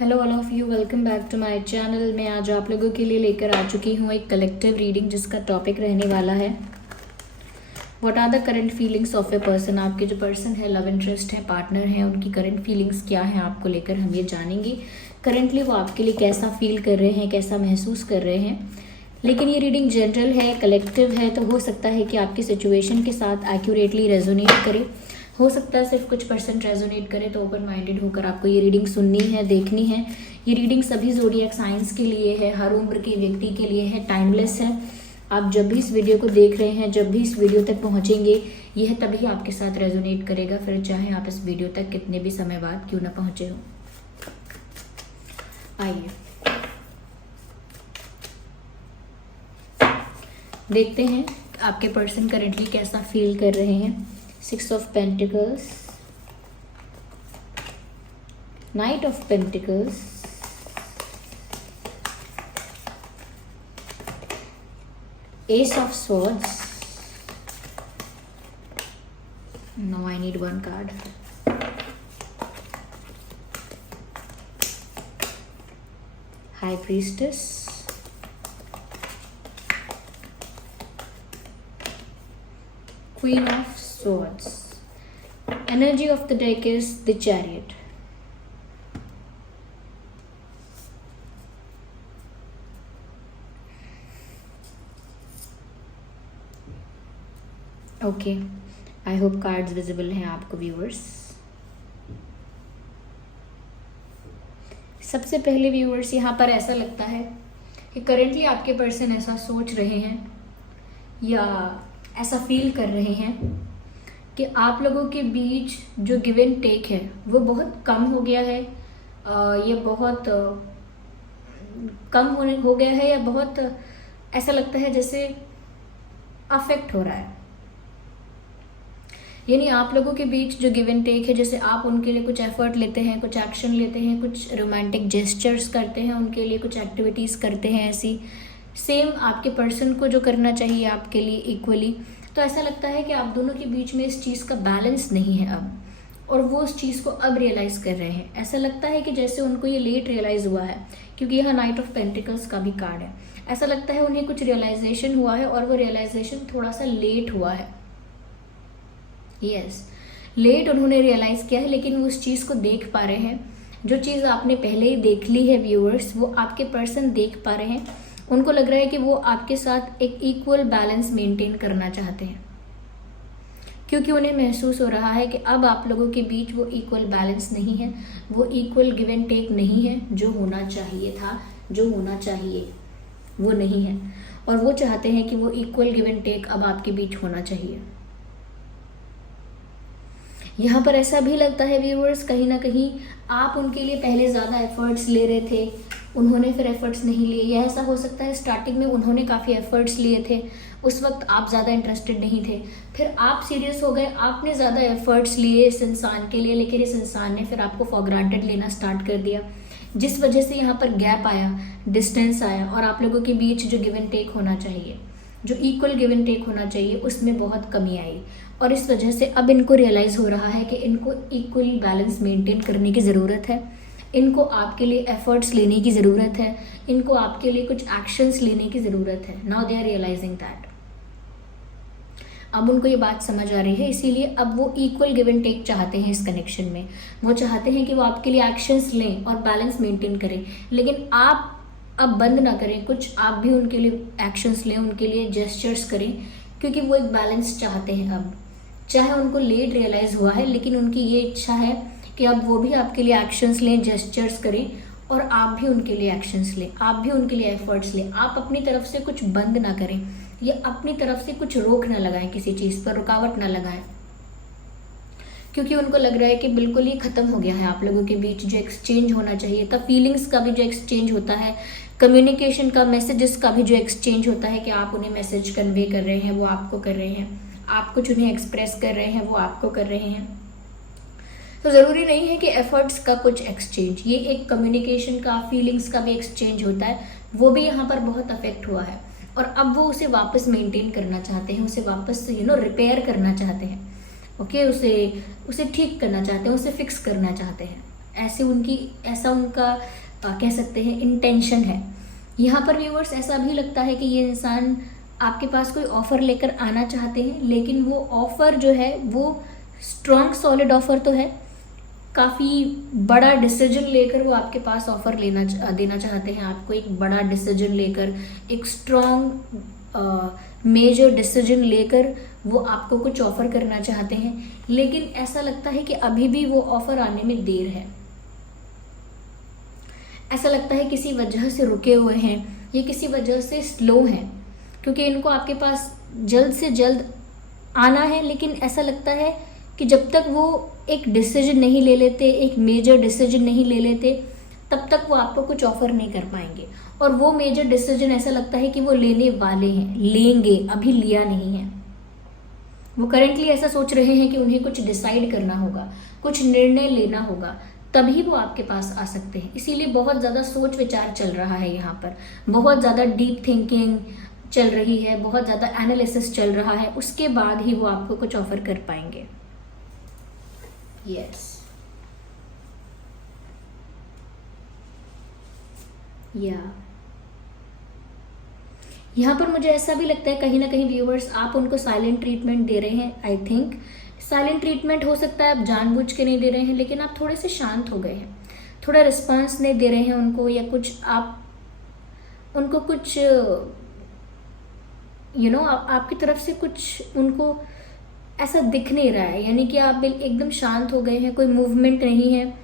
Hello all of you, welcome back to my channel. मैं आज आप लोगों के लिए लेकर आ चुकी हूँ एक कलेक्टिव रीडिंग जिसका टॉपिक रहने वाला है what are the current feelings of a person. आपके जो पर्सन है, लव इंटरेस्ट है, पार्टनर है, उनकी करंट फीलिंग्स क्या है आपको लेकर हम ये जानेंगे। करंटली वो आपके लिए कैसा फील कर रहे हैं, कैसा महसूस कर रहे हैं। लेकिन ये रीडिंग जनरल है, कलेक्टिव है, तो हो सकता है कि आपकी सिचुएशन के साथ एक्यूरेटली रेजोनेट करे। हो सकता है सिर्फ कुछ परसेंट रेजोनेट करे, तो ओपन माइंडेड होकर आपको ये रीडिंग सुननी है, देखनी है। ये रीडिंग सभी ज़ोडिएक साइंस के लिए है, हर उम्र के व्यक्ति के लिए है, टाइमलेस है। आप जब भी इस वीडियो को देख रहे हैं, जब भी इस वीडियो तक पहुंचेंगे, यह तभी आपके साथ रेजोनेट करेगा, फिर चाहे आप इस वीडियो तक कितने भी समय बाद क्यों ना पहुंचे हो। आइए देखते हैं आपके पर्सन करेंटली कैसा फील कर रहे हैं। 6 of Pentacles, Knight of Pentacles, Ace of Swords. Now I need one card. High Priestess, Queen of Swords. Energy of the deck is the Chariot. Okay, I hope cards visible हैं आपको viewers. सबसे पहले viewers, यहाँ पर ऐसा लगता है कि करेंटली आपके पर्सन ऐसा सोच रहे हैं या ऐसा फील कर रहे हैं कि आप लोगों के बीच जो गिव एंड टेक है वो बहुत कम हो गया है। ये बहुत कम हो गया है, या बहुत ऐसा लगता है जैसे अफेक्ट हो रहा है। यानी आप लोगों के बीच जो गिव एंड टेक है, जैसे आप उनके लिए कुछ एफर्ट लेते हैं, कुछ एक्शन लेते हैं, कुछ रोमांटिक जेस्चर्स करते हैं, उनके लिए कुछ एक्टिविटीज़ करते हैं, ऐसी सेम आपके पर्सन को जो करना चाहिए आपके लिए इक्वली। तो ऐसा लगता है कि आप दोनों के बीच में इस चीज़ का बैलेंस नहीं है अब, और वो उस चीज़ को अब रियलाइज़ कर रहे हैं। ऐसा लगता है कि जैसे उनको ये लेट रियलाइज़ हुआ है, क्योंकि यह नाइट ऑफ पेंटिकल्स का भी कार्ड है। ऐसा लगता है उन्हें कुछ रियलाइजेशन हुआ है, और वो रियलाइजेशन थोड़ा सा लेट हुआ है। यस, लेट उन्होंने रियलाइज़ किया है, लेकिन वो उस चीज़ को देख पा रहे हैं। जो चीज़ आपने पहले ही देख ली है व्यूअर्स, वो आपके पर्सन देख पा रहे हैं। उनको लग रहा है कि वो आपके साथ एक इक्वल बैलेंस मेंटेन करना चाहते हैं, क्योंकि उन्हें महसूस हो रहा है कि अब आप लोगों के बीच वो इक्वल बैलेंस नहीं है, वो इक्वल गिव एंड टेक नहीं है। जो होना चाहिए था, जो होना चाहिए वो नहीं है, और वो चाहते हैं कि वो इक्वल गिव एंड टेक अब आपके बीच होना चाहिए। यहाँ पर ऐसा भी लगता है व्यूअर्स, कहीं ना कहीं आप उनके लिए पहले ज़्यादा एफर्ट्स ले रहे थे, उन्होंने फिर एफर्ट्स नहीं लिए। यह ऐसा हो सकता है स्टार्टिंग में उन्होंने काफ़ी एफर्ट्स लिए थे, उस वक्त आप ज़्यादा इंटरेस्टेड नहीं थे, फिर आप सीरियस हो गए, आपने ज़्यादा एफर्ट्स लिए इस इंसान के लिए, लेकिन इस इंसान ने फिर आपको फॉर ग्रांटेड लेना स्टार्ट कर दिया, जिस वजह से यहाँ पर गैप आया, डिस्टेंस आया, और आप लोगों के बीच जो गिव एंड टेक होना चाहिए, जो इक्वल गिव एंड टेक होना चाहिए, उसमें बहुत कमी आई। और इस वजह से अब इनको रियलाइज़ हो रहा है कि इनको इक्वल बैलेंस मेंटेन करने की ज़रूरत है, इनको आपके लिए एफर्ट्स लेने की ज़रूरत है, इनको आपके लिए कुछ एक्शंस लेने की ज़रूरत है। Now they are realising that. अब उनको ये बात समझ आ रही है, इसीलिए अब वो इक्वल गिव एंड टेक चाहते हैं इस कनेक्शन में। वो चाहते हैं कि वो आपके लिए एक्शंस लें और बैलेंस मेंटेन करें, लेकिन आप अब बंद ना करें कुछ, आप भी उनके लिए एक्शंस लें, उनके लिए जेस्चर्स करें, क्योंकि वो एक बैलेंस चाहते हैं अब। चाहे उनको लेट रियलाइज़ हुआ है, लेकिन उनकी ये इच्छा है कि अब वो भी आपके लिए एक्शंस लें, जेस्चर्स करें, और आप भी उनके लिए एक्शंस लें, आप भी उनके लिए एफर्ट्स लें। आप अपनी तरफ से कुछ बंद ना करें, या अपनी तरफ से कुछ रोक ना लगाएं, किसी चीज़ पर रुकावट ना लगाएं, क्योंकि उनको लग रहा है कि बिल्कुल ही ख़त्म हो गया है आप लोगों के बीच जो एक्सचेंज होना चाहिए था। फीलिंग्स का भी जो एक्सचेंज होता है, कम्युनिकेशन का, मैसेजेस का भी जो एक्सचेंज होता है कि आप उन्हें मैसेज कन्वे कर रहे हैं, वो आपको कर रहे हैं, आप कुछ उन्हें एक्सप्रेस कर रहे हैं, वो आपको कर रहे हैं। तो ज़रूरी नहीं है कि एफर्ट्स का कुछ एक्सचेंज, ये एक कम्युनिकेशन का, फीलिंग्स का भी एक्सचेंज होता है, वो भी यहाँ पर बहुत अफेक्ट हुआ है, और अब वो उसे वापस मेंटेन करना चाहते हैं, उसे वापस रिपेयर करना चाहते हैं। ओके, उसे ठीक करना चाहते हैं, उसे फिक्स करना चाहते हैं। ऐसा उनका कह सकते हैं इंटेंशन है। यहाँ पर व्यूअर्स ऐसा भी लगता है कि ये इंसान आपके पास कोई ऑफ़र लेकर आना चाहते हैं, लेकिन वो ऑफ़र जो है वो स्ट्रॉन्ग सॉलिड ऑफ़र तो है, काफ़ी बड़ा डिसीजन लेकर वो आपके पास ऑफ़र देना चाहते हैं आपको। एक बड़ा डिसीजन लेकर, एक स्ट्रॉन्ग मेजर डिसीजन लेकर वो आपको कुछ ऑफ़र करना चाहते हैं, लेकिन ऐसा लगता है कि अभी भी वो ऑफ़र आने में देर है। ऐसा लगता है किसी वजह से रुके हुए हैं, ये किसी वजह से स्लो हैं, क्योंकि इनको आपके पास जल्द से जल्द आना है, लेकिन ऐसा लगता है कि जब तक वो एक डिसीजन नहीं ले लेते, एक मेजर डिसीजन नहीं ले लेते, तब तक वो आपको कुछ ऑफ़र नहीं कर पाएंगे। और वो मेजर डिसीजन ऐसा लगता है कि वो लेने वाले हैं, लेंगे, अभी लिया नहीं है। वो करेंटली ऐसा सोच रहे हैं कि उन्हें कुछ डिसाइड करना होगा, कुछ निर्णय लेना होगा, तभी वो आपके पास आ सकते हैं। इसीलिए बहुत ज़्यादा सोच विचार चल रहा है यहाँ पर, बहुत ज़्यादा डीप थिंकिंग चल रही है, बहुत ज़्यादा एनालिसिस चल रहा है, उसके बाद ही वो आपको कुछ ऑफ़र कर पाएंगे। यस, या यहाँ पर मुझे ऐसा भी लगता है कहीं ना कहीं व्यूअर्स आप उनको साइलेंट ट्रीटमेंट दे रहे हैं। आई थिंक साइलेंट ट्रीटमेंट हो सकता है आप जानबूझ के नहीं दे रहे हैं, लेकिन आप थोड़े से शांत हो गए हैं, थोड़ा रिस्पॉन्स नहीं दे रहे हैं उनको, या कुछ आप उनको कुछ आपकी तरफ से कुछ उनको ऐसा दिख नहीं रहा है, यानी कि आप एकदम शांत हो गए हैं, कोई मूवमेंट नहीं है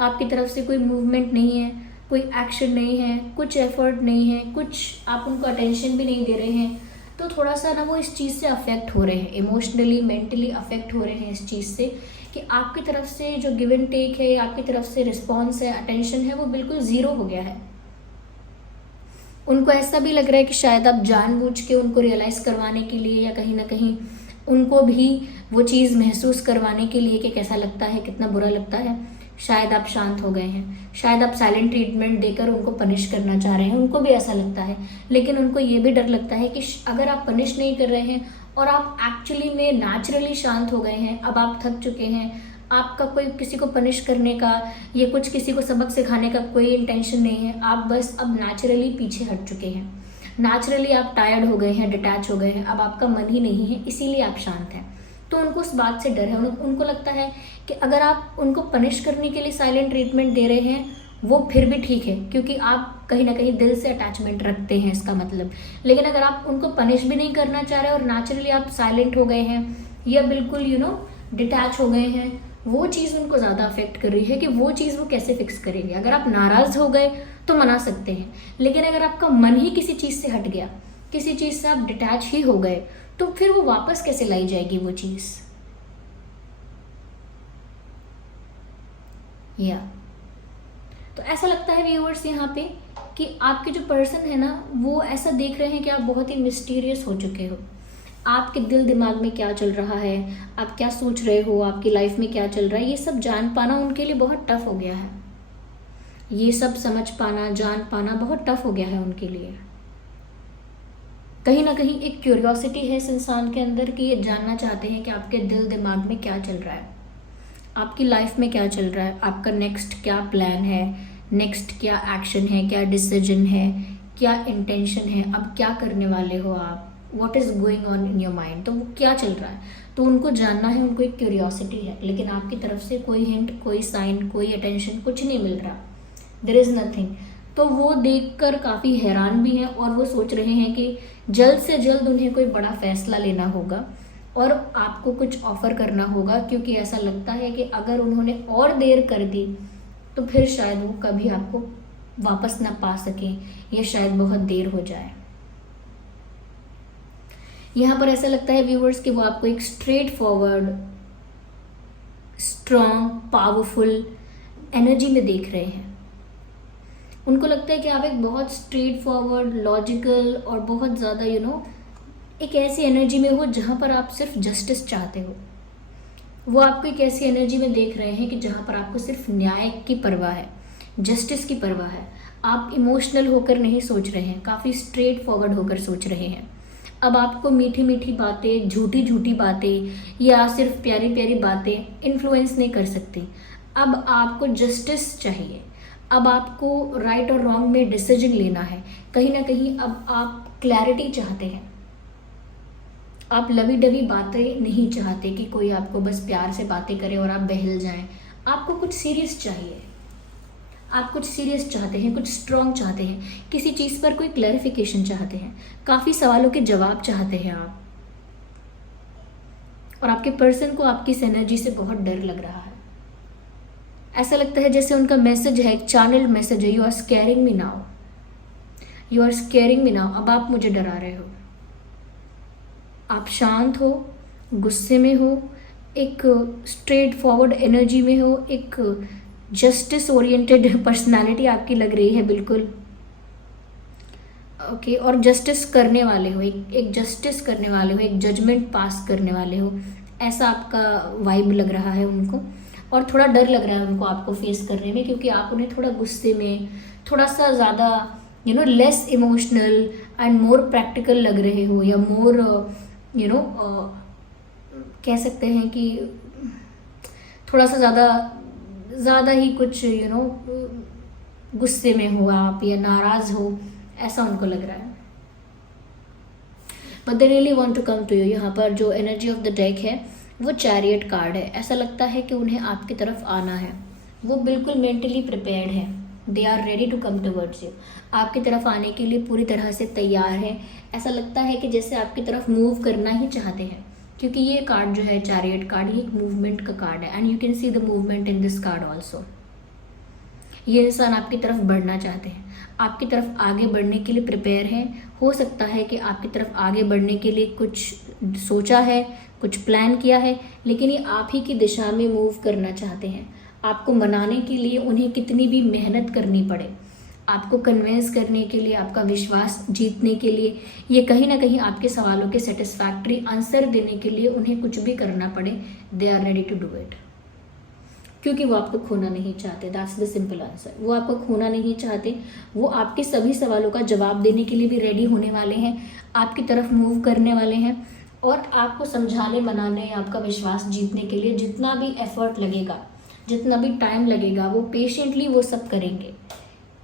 आपकी तरफ से, कोई मूवमेंट नहीं है, कोई एक्शन नहीं है, कुछ एफर्ट नहीं है, कुछ आप उनको अटेंशन भी नहीं दे रहे हैं। तो थोड़ा सा ना वो इस चीज़ से अफेक्ट हो रहे हैं, इमोशनली मेंटली अफेक्ट हो रहे हैं इस चीज़ से कि आपकी तरफ से जो गिव एंड टेक है, आपकी तरफ से रिस्पॉन्स है, अटेंशन है, वो बिल्कुल ज़ीरो हो गया है। उनको ऐसा भी लग रहा है कि शायद आप जानबूझ के उनको रियलाइज़ करवाने के लिए, या कहीं ना कहीं उनको भी वो चीज़ महसूस करवाने के लिए कि कैसा लगता है, कितना बुरा लगता है, शायद आप शांत हो गए हैं, शायद आप साइलेंट ट्रीटमेंट देकर उनको पनिश करना चाह रहे हैं। उनको भी ऐसा लगता है, लेकिन उनको ये भी डर लगता है कि अगर आप पनिश नहीं कर रहे हैं और आप एक्चुअली में नेचुरली शांत हो गए हैं, अब आप थक चुके हैं, आपका कोई किसी को पनिश करने का या कुछ किसी को सबक सिखाने का कोई इंटेंशन नहीं है, आप बस अब नेचुरली पीछे हट चुके हैं, नेचुरली आप टायर्ड हो गए हैं, डिटैच हो गए हैं, अब आपका मन ही नहीं है, इसीलिए आप शांत हैं। तो उनको उस बात से डर है, उनको लगता है कि अगर आप उनको पनिश करने के लिए साइलेंट ट्रीटमेंट दे रहे हैं वो फिर भी ठीक है, क्योंकि आप कहीं ना कहीं दिल से अटैचमेंट रखते हैं इसका मतलब। लेकिन अगर आप उनको पनिश भी नहीं करना चाह रहे और नेचुरली आप साइलेंट हो गए हैं या बिल्कुल डिटैच हो गए हैं, वो चीज़ उनको ज़्यादा अफेक्ट कर रही है कि वो चीज़ वो कैसे फिक्स करेंगे। अगर आप नाराज़ हो गए तो मना सकते हैं, लेकिन अगर आपका मन ही किसी चीज़ से हट गया, किसी चीज़ से आप डिटैच ही हो गए, तो फिर वो वापस कैसे लाई जाएगी वो चीज़। या तो ऐसा लगता है व्यूअर्स यहाँ पे कि आपके जो पर्सन है ना, वो ऐसा देख रहे हैं कि आप बहुत ही मिस्टीरियस हो चुके हो। आपके दिल दिमाग में क्या चल रहा है, आप क्या सोच रहे हो, आपकी लाइफ में क्या चल रहा है, ये सब जान पाना उनके लिए बहुत टफ हो गया है। ये सब समझ पाना, जान पाना बहुत टफ हो गया है उनके लिए। कहीं ना कहीं एक क्यूरियोसिटी है इस इंसान के अंदर कि ये जानना चाहते हैं कि आपके दिल दिमाग में क्या चल रहा है, आपकी लाइफ में क्या चल रहा है, आपका नेक्स्ट क्या प्लान है, नेक्स्ट क्या एक्शन है, क्या डिसीजन है, क्या इंटेंशन है, अब क्या करने वाले हो आप, what is going on in your mind, तो वो क्या चल रहा है, तो उनको जानना है, उनको एक क्यूरियोसिटी है। लेकिन आपकी तरफ से कोई हिंट, कोई साइन, कोई अटेंशन, कुछ नहीं मिल रहा, देयर इज़ नथिंग। तो वो देखकर काफ़ी हैरान भी हैं और वो सोच रहे हैं कि जल्द से जल्द उन्हें कोई बड़ा फैसला लेना होगा और आपको कुछ ऑफ़र करना होगा, क्योंकि ऐसा लगता है कि अगर उन्होंने और देर कर दी तो फिर शायद वो कभी आपको वापस ना पा सकें, या शायद बहुत देर हो जाए। यहाँ पर ऐसा लगता है व्यूअर्स कि वो आपको एक straight forward, strong, powerful energy में देख रहे हैं। उनको लगता है कि आप एक बहुत स्ट्रेट फॉरवर्ड, लॉजिकल और बहुत ज़्यादा एक ऐसी एनर्जी में हो जहाँ पर आप सिर्फ जस्टिस चाहते हो। वो आपको एक ऐसी एनर्जी में देख रहे हैं कि जहाँ पर आपको सिर्फ न्याय की परवाह है, जस्टिस की परवाह है। आप इमोशनल होकर नहीं सोच रहे हैं, काफ़ी स्ट्रेट फॉरवर्ड होकर सोच रहे हैं। अब आपको मीठी मीठी बातें, झूठी झूठी बातें या सिर्फ प्यारी प्यारी बातें इन्फ्लुएंस नहीं कर सकती। अब आपको जस्टिस चाहिए, अब आपको राइट और रॉन्ग में डिसीजन लेना है। कहीं ना कहीं अब आप क्लैरिटी चाहते हैं, आप लवी डवी बातें नहीं चाहते कि कोई आपको बस प्यार से बातें करे और आप बहल जाएं। आपको कुछ सीरियस चाहिए, आप कुछ सीरियस चाहते हैं, कुछ स्ट्रॉन्ग चाहते हैं, किसी चीज़ पर कोई क्लैरिफिकेशन चाहते हैं, काफ़ी सवालों के जवाब चाहते हैं आप। और आपके पर्सन को आपकी इस एनर्जी से बहुत डर लग रहा है। ऐसा लगता है जैसे उनका मैसेज है, एक चैनल्ड मैसेज है, you are scaring me now, you are scaring me now. अब आप मुझे डरा रहे हो। आप शांत हो, गुस्से में हो, एक स्ट्रेट फॉरवर्ड एनर्जी में हो, एक जस्टिस ओरिएंटेड पर्सनालिटी आपकी लग रही है बिल्कुल। ओके, और जस्टिस करने वाले हो, एक जस्टिस करने वाले हो, एक जजमेंट पास करने वाले हो, ऐसा आपका वाइब लग रहा है उनको। और थोड़ा डर लग रहा है उनको आपको फेस करने में, क्योंकि आप उन्हें थोड़ा गुस्से में, थोड़ा सा ज़्यादा less emotional and more practical लग रहे हो, या मोर कह सकते हैं कि थोड़ा सा ज़्यादा ही कुछ गुस्से में हो आप, या नाराज़ हो, ऐसा उनको लग रहा है। But they really want to come to you. यहाँ पर जो एनर्जी ऑफ द डेक है वो चैरियट कार्ड है। ऐसा लगता है कि उन्हें आपकी तरफ आना है, वो बिल्कुल मेंटली प्रिपेयर्ड है, they are ready to come towards you. आपकी तरफ आने के लिए पूरी तरह से तैयार है। ऐसा लगता है कि जैसे आपकी तरफ मूव करना ही चाहते हैं, क्योंकि ये कार्ड जो है चैरियट कार्ड, ये एक मूवमेंट का कार्ड है, and you can see the movement in this card also. ये इंसान आपकी तरफ बढ़ना चाहते हैं, आपकी तरफ आगे बढ़ने के लिए प्रिपेयर हैं। हो सकता है कि आपकी तरफ आगे बढ़ने के लिए कुछ सोचा है, कुछ प्लान किया है, लेकिन ये आप ही की दिशा में मूव करना चाहते हैं। आपको मनाने के लिए उन्हें कितनी भी मेहनत करनी पड़े, आपको कन्विंस करने के लिए, आपका विश्वास जीतने के लिए, ये कहीं ना कहीं आपके सवालों के सेटिस्फैक्ट्री आंसर देने के लिए उन्हें कुछ भी करना पड़े, they are ready to do it. क्योंकि वो आपको खोना नहीं चाहते, दैट्स द सिंपल आंसर। वो आपको खोना नहीं चाहते, वो आपके सभी सवालों का जवाब देने के लिए भी रेडी होने वाले हैं, आपकी तरफ मूव करने वाले हैं, और आपको समझाने, मनाने, आपका विश्वास जीतने के लिए जितना भी एफर्ट लगेगा, जितना भी टाइम लगेगा, वो पेशेंटली वो सब करेंगे।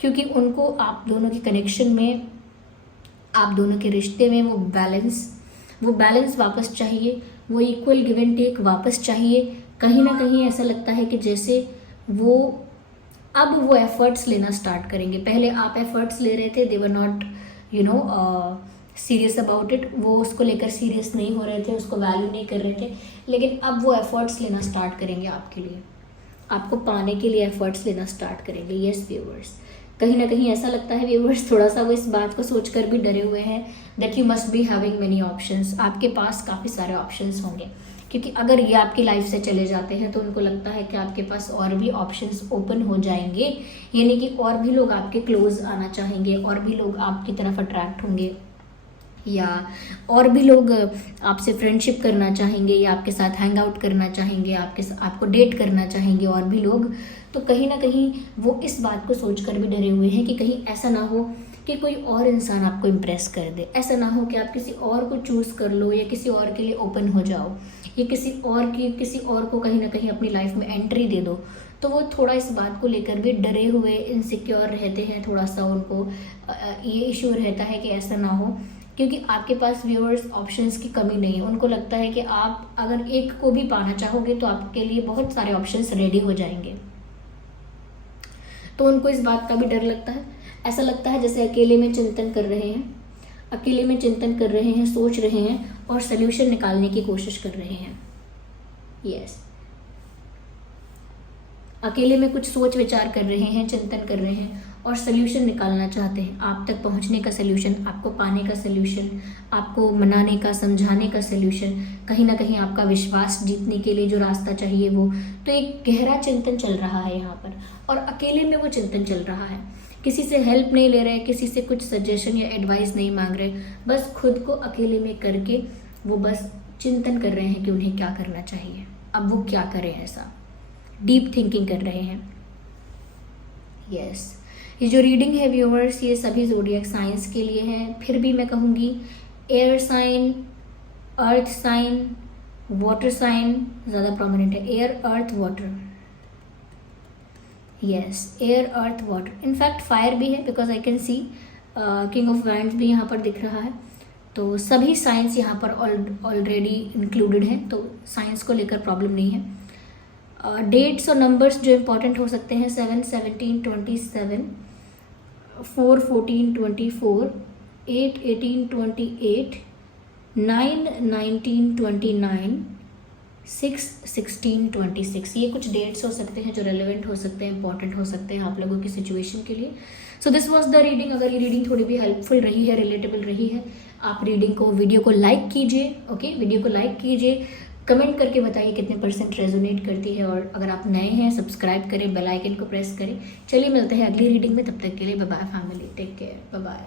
क्योंकि उनको आप दोनों के कनेक्शन में, आप दोनों के रिश्ते में वो बैलेंस वापस चाहिए, वो इक्वल गिव एंड टेक वापस चाहिए। कहीं ना कहीं ऐसा लगता है कि जैसे अब वो एफर्ट्स लेना स्टार्ट करेंगे। पहले आप एफर्ट्स ले रहे थे, they were not serious about it, वो उसको लेकर सीरियस नहीं हो रहे थे, उसको वैल्यू नहीं कर रहे थे, लेकिन अब वो एफर्ट्स लेना स्टार्ट करेंगे आपके लिए, आपको पाने के लिए एफर्ट्स लेना स्टार्ट करेंगे। यस व्यूअर्स, कहीं ना कहीं ऐसा लगता है व्यूअर्स, थोड़ा सा वो इस बात को सोचकर भी डरे हुए हैं that you must be having many options. आपके पास काफ़ी सारे ऑप्शंस होंगे, क्योंकि अगर ये आपकी लाइफ से चले जाते हैं तो उनको लगता है कि आपके पास और भी ऑप्शंस ओपन हो जाएंगे, यानी कि और भी लोग आपके क्लोज आना चाहेंगे, और भी लोग आपकी तरफ अट्रैक्ट होंगे, या और भी लोग आपसे फ्रेंडशिप करना चाहेंगे, या आपके साथ हैंग आउट करना चाहेंगे, आपको डेट करना चाहेंगे और भी लोग। तो कहीं ना कहीं वो इस बात को सोचकर भी डरे हुए हैं कि कहीं ऐसा ना हो कि कोई और इंसान आपको इम्प्रेस कर दे, ऐसा ना हो कि आप किसी और को चूज़ कर लो, या किसी और के लिए ओपन हो जाओ, या किसी और को कहीं ना कहीं अपनी लाइफ में एंट्री दे दो। तो वो थोड़ा इस बात को लेकर भी डरे हुए, इनसिक्योर रहते हैं, थोड़ा सा उनको ये इशू रहता है कि ऐसा ना हो, क्योंकि आपके पास व्यूअर्स ऑप्शंस की कमी नहीं है। उनको लगता है कि आप अगर एक को भी पाना चाहोगे तो आपके लिए बहुत सारे ऑप्शंस रेडी हो जाएंगे। तो उनको इस बात का भी डर लगता है। ऐसा लगता है जैसे अकेले में चिंतन कर रहे हैं, सोच रहे हैं और सल्यूशन निकालने की कोशिश कर रहे हैं। यस, अकेले में कुछ सोच विचार कर रहे हैं, चिंतन कर रहे हैं और सल्यूशन निकालना चाहते हैं। आप तक पहुंचने का सल्यूशन, आपको पाने का सल्यूशन, आपको मनाने का, समझाने का सल्यूशन, कहीं ना कहीं आपका विश्वास जीतने के लिए जो रास्ता चाहिए वो। तो एक गहरा चिंतन चल रहा है यहाँ पर, और अकेले में वो चिंतन चल रहा है। किसी से हेल्प नहीं ले रहे, किसी से कुछ सजेशन या एडवाइस नहीं मांग रहे, बस खुद को अकेले में करके वो बस चिंतन कर रहे हैं कि उन्हें क्या करना चाहिए, अब वो क्या करें। ऐसा डीप थिंकिंग कर रहे हैं। यस, ये जो रीडिंग है व्यूअर्स, ये सभी ज़ोडिएक साइंस के लिए है। फिर भी मैं कहूँगी air sign, earth sign, water sign ज़्यादा प्रोमिनेंट है। Air, earth, water, yes, air earth water, in fact fire भी है because I can see king of wands भी यहाँ पर दिख रहा है। तो सभी साइंस यहाँ पर ऑलरेडी इंक्लूडेड हैं, तो साइंस को लेकर प्रॉब्लम नहीं है। डेट्स और नंबर्स जो इम्पोर्टेंट हो सकते हैं 7/17/27, 4/14/24, 8/18/28, 9/19/29, 6/16/26, ये कुछ डेट्स हो सकते हैं जो रेलेवेंट हो सकते हैं, इंपॉर्टेंट हो सकते हैं आप लोगों की सिचुएशन के लिए। So this was the reading. अगर ये रीडिंग थोड़ी भी हेल्पफुल रही है, रिलेटेबल रही है, आप वीडियो को लाइक कीजिए। ओके, वीडियो को लाइक कीजिए, कमेंट करके बताइए कितने % रेजोनेट करती है, और अगर आप नए हैं सब्सक्राइब करें, बेल आइकन को प्रेस करें। चलिए मिलते हैं अगली रीडिंग में, तब तक के लिए bye bye family, take care, bye bye.